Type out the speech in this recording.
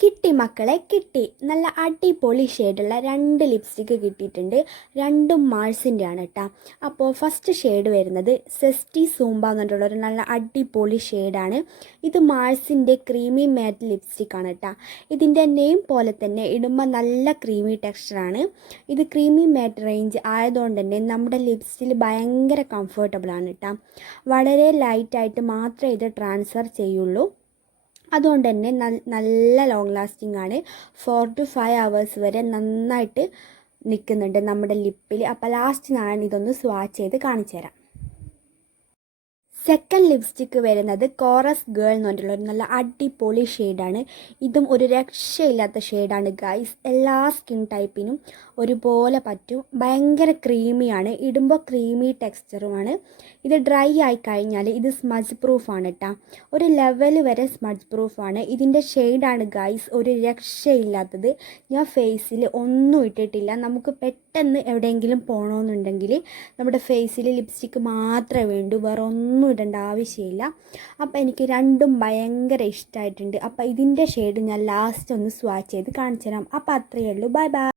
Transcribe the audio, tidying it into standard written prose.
കിട്ടി മക്കളെ കിട്ടി. നല്ല അടിപൊളി ഷെയ്ഡുള്ള 2 ലിപ്സ്റ്റിക്ക് കിട്ടിയിട്ടുണ്ട്. രണ്ടും മാൾസിൻ്റെ ആണ് കേട്ടോ. അപ്പോൾ ഫസ്റ്റ് ഷെയ്ഡ് വരുന്നത് സെസ്റ്റി സൂംബ എന്ന് പറഞ്ഞിട്ടുള്ള ഒരു നല്ല അടിപൊളി ഷെയ്ഡാണ്. ഇത് മാൾസിൻ്റെ ക്രീമി മാറ്റ് ലിപ്സ്റ്റിക്കാണ് കേട്ടോ. ഇതിൻ്റെ നെയിം പോലെ തന്നെ ഇടുമ്പോൾ നല്ല ക്രീമി ടെക്സ്ചറാണ്. ഇത് ക്രീമി മാറ്റ് റേഞ്ച് ആയതുകൊണ്ട് തന്നെ നമ്മുടെ ലിപ്സിൽ ഭയങ്കര കംഫർട്ടബിളാണ് കേട്ടോ. വളരെ ലൈറ്റായിട്ട് മാത്രമേ ഇത് ട്രാൻസ്ഫർ ചെയ്യുള്ളൂ. അതുകൊണ്ട് തന്നെ നല്ല ലോങ് ലാസ്റ്റിംഗ് ആണ്. 4 to 5 hours വരെ നന്നായിട്ട് നിൽക്കുന്നുണ്ട് നമ്മുടെ ലിപ്പിൽ. അപ്പോൾ ലാസ്റ്റ് ഞാൻ ഇതൊന്ന് സ്വാച്ച് ചെയ്ത് കാണിച്ചു തരാം. സെക്കൻഡ് ലിപ്സ്റ്റിക്ക് വരുന്നത് കോറസ് ഗേൾ എന്ന് പറഞ്ഞിട്ടുള്ള ഒരു നല്ല അടിപൊളി ഷെയ്ഡാണ്. ഇതും ഒരു രക്ഷയില്ലാത്ത ഷെയ്ഡാണ് ഗൈസ്. എല്ലാ സ്കിൻ ടൈപ്പിനും ഒരുപോലെ പറ്റും. ഭയങ്കര ക്രീമിയാണ്, ഇടുമ്പോൾ ക്രീമി ടെക്സ്ചറുമാണ്. ഇത് ഡ്രൈ ആയി കഴിഞ്ഞാൽ ഇത് സ്മജ് പ്രൂഫാണ് കേട്ടോ. ഒരു ലെവൽ വരെ സ്മജ് പ്രൂഫാണ്. ഇതിൻ്റെ ഷെയ്ഡാണ് ഗൈസ് ഒരു രക്ഷയില്ലാത്തത്. ഞാൻ ഫേസിൽ ഒന്നും ഇട്ടിട്ടില്ല. നമുക്ക് പെട്ടെന്ന് എവിടെയെങ്കിലും പോകണമെന്നുണ്ടെങ്കിൽ നമ്മുടെ ഫേസിൽ ലിപ്സ്റ്റിക്ക് മാത്രമേ വേണ്ടൂ, വേറെ ഒന്നും ഇടേണ്ട ആവശ്യമില്ല. അപ്പോൾ എനിക്ക് രണ്ടും ഭയങ്കര ഇഷ്ടമായിട്ടുണ്ട്. അപ്പോൾ ഇതിൻ്റെ ഷെയ്ഡ് ഞാൻ ലാസ്റ്റ് ഒന്ന് സ്വാച്ച് ചെയ്ത് കാണിച്ചു തരാം. അപ്പോൾ അത്രയേ ഉള്ളൂ. Bye bye.